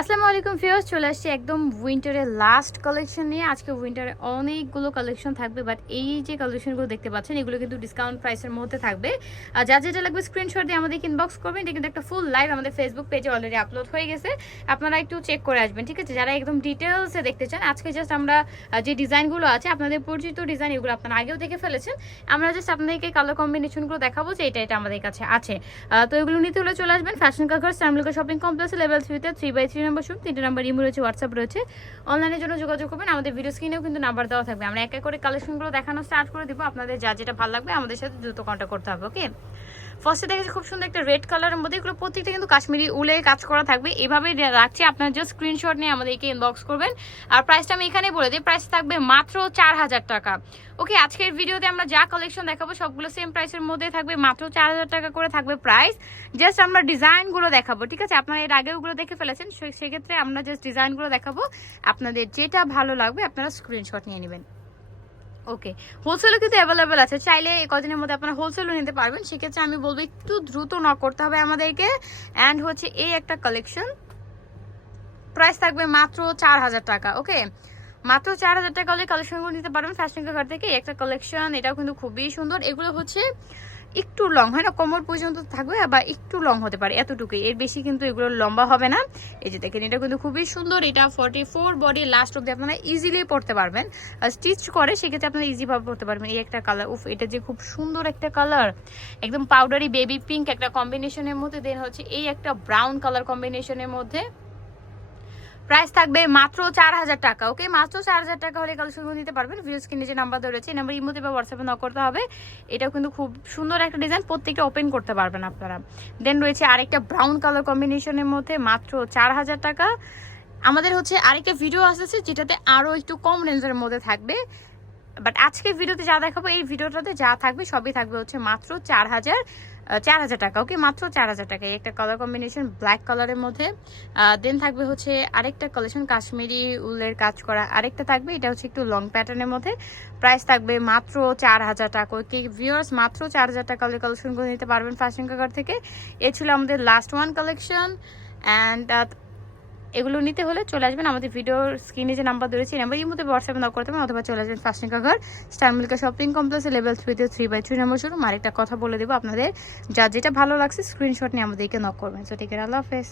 আসসালামু আলাইকুম ভিউয়ার্স, চলে আসছি একদম উইন্টারের লাস্ট কালেকশন নিয়ে। আজকে উইন্টারে অনেকগুলো কালেকশন থাকবে, বাট এই যে কালেকশনগুলো দেখতে পাচ্ছেন এগুলো কিন্তু ডিসকাউন্ট প্রাইসের মধ্যে থাকবে। আর যা যেটা লাগবে স্ক্রিনশট দিয়ে আমাদের ইনবক্স করবেন। এটা কিন্তু একটা ফুল লাইভ আমাদের ফেসবুক পেজে অলরেডি আপলোড হয়ে গেছে, আপনারা একটু চেক করে আসবেন, ঠিক আছে? যারা একদম ডিটেলসে দেখতে চান, আজকে জাস্ট আমরা যে ডিজাইনগুলো আছে আপনাদের পরিচিত ডিজাইন, এগুলো আপনারা আগেও দেখে ফেলেছেন। আমরা জাস্ট আপনাদেরকে কালার কম্বিনেশনগুলো দেখাবো যে এটা আমাদের কাছে আছে। তো এগুলো নিতে হলে চলে আসবেন ফ্যাশন কাকার সামলিকা শপিং কমপ্লেক্স লেভেল 3-তে 3/3 নম্বর শুন, 3টে নাম্বার ইমো রয়েছে, হোয়াটসঅ্যাপ রয়েছে। অনলাইনের জন্য যোগাযোগ করবেন, আমাদের ভিডিও স্ক্রিনেও কিন্তু নাম্বার দেওয়া থাকবে। আমরা এক এক করে কালেকশনগুলো দেখানো স্টার্ট করে দিব, আপনাদের যা যেটা ভালো লাগবে আমাদের সাথে দ্রুত কন্ট্যাক্ট করতে হবে। ওকে, ফার্স্টে দেখেছি খুব সুন্দর একটা রেড কালারের মধ্যে, এগুলো প্রত্যেকটা কিন্তু কাশ্মীরি উলে কাজ করা থাকবে। এভাবে রাখছি, আপনারা জাস্ট স্ক্রিনশট নিয়ে আমাদেরকে ইনবক্স করবেন। আর প্রাইসটা আমি এখানে বলে দিই, প্রাইস থাকবে মাত্র 4000 টাকা। ওকে, আজকের ভিডিওতে আমরা যা কালেকশন দেখাবো সবগুলো সেম প্রাইসের মধ্যে থাকবে, মাত্র 4000 টাকা করে থাকবে প্রাইস। জাস্ট আমরা ডিজাইনগুলো দেখাবো, ঠিক আছে? আপনারা এর আগে ওগুলো দেখে ফেলেছেন, সেক্ষেত্রে আমরা জাস্ট ডিজাইনগুলো দেখাবো। আপনাদের যেটা ভালো লাগবে আপনারা স্ক্রিনশট নিয়ে নেবেন। ওকে, হোলসেলও কিন্তু অ্যাভেলেবেল আছে, চাইলে এই কদিনের মধ্যে আপনারা হোলসেলও নিতে পারবেন। সেক্ষেত্রে আমি বলবো একটু দ্রুত নক করতে হবে আমাদেরকে। অ্যান্ড হচ্ছে এই একটা কালেকশন, প্রাইস থাকবে মাত্র 4000 টাকা। ওকে, মাত্র 4000 টাকা হলে কালেকশনগুলো নিতে পারবেন ফ্যাশন কাকার থেকে। একটা কালেকশন, এটাও কিন্তু খুবই সুন্দর। এগুলো হচ্ছে একটু লং হয় না, কোমর পর্যন্ত থাকবে বা একটু লং হতে পারে, এতটুকুই, এর বেশি কিন্তু এগুলো লম্বা হবে না। এই যে দেখেন, এটা কিন্তু খুবই সুন্দর। এটা 44 বডি লাস্ট অব্দি আপনারা ইজিলি পড়তে পারবেন। স্টিচ করে সেক্ষেত্রে আপনারা ইজিভাবে পড়তে পারবেন। এই একটা কালার, উফ, এটা যে খুব সুন্দর একটা কালার, একদম পাউডারি বেবি পিঙ্ক একটা কম্বিনেশনের মধ্যে। দেন হচ্ছে এই একটা ব্রাউন কালার কম্বিনেশনের মধ্যে। প্রাইস থাকবে মাত্র 4000 টাকা। ওকে, মাত্র 4000 টাকা হলে কালেকশনগুলো নিতে পারবেন। ভিডিও স্ক্রিনে যে নাম্বার ধরেছে এই নাম্বার ইমোতে বা হোয়াটসঅ্যাপে নক করতে হবে। এটাও কিন্তু খুব সুন্দর একটা ডিজাইন, প্রত্যেকটা ওপেন করতে পারবেন আপনারা। দেন রয়েছে আরেকটা ব্রাউন কালার কম্বিনেশনের মধ্যে, মাত্র 4000 টাকা। আমাদের হচ্ছে আরেকটা ভিডিও আসছে যেটাতে আরও একটু কম রেঞ্জের মধ্যে থাকবে, বাট আজকে ভিডিওতে যা দেখাবো এই ভিডিওটাতে যা থাকবে সবই থাকবে হচ্ছে মাত্র 4000 টাকা। ওকে, মাত্র 4000 টাকা। এই একটা কালার কম্বিনেশন ব্ল্যাক কালারের মধ্যে। দেন থাকবে হচ্ছে আরেকটা কালেকশন কাশ্মীরি উলের কাজ করা, আরেকটা থাকবে, এটা হচ্ছে একটু লং প্যাটার্নের মধ্যে। প্রাইস থাকবে মাত্র 4000 টাকা। ওকে ভিউয়ার্স, মাত্র 4000 টাকা হলে কালেকশনগুলো নিতে পারবেন ফ্যাশন কাকার থেকে। এ ছিল আমাদের লাস্ট ওয়ান কালেকশন। অ্যান্ড এগুলো নিতে হলে চলে আসবেন আমাদের ভিডিওর স্ক্রিনে যে নাম্বার ধরেছি, নাম্বার এই মধ্যে হোয়াটসঅ্যাপে নক করতে পারেন, অথবা চলে আসবেন ফ্যাশন কাকার স্টাইলমিল্কা শপিং কমপ্লেক্সে লেভেল 3-তে 3/3 নম্বর শোরুম। আরেকটা কথা বলে দেবো, আপনাদের যা যেটা ভালো লাগছে স্ক্রিনশট নিয়ে আমাদেরকে নক করবেন। সো ঠিক আছে, আল্লাহ হাফেজ।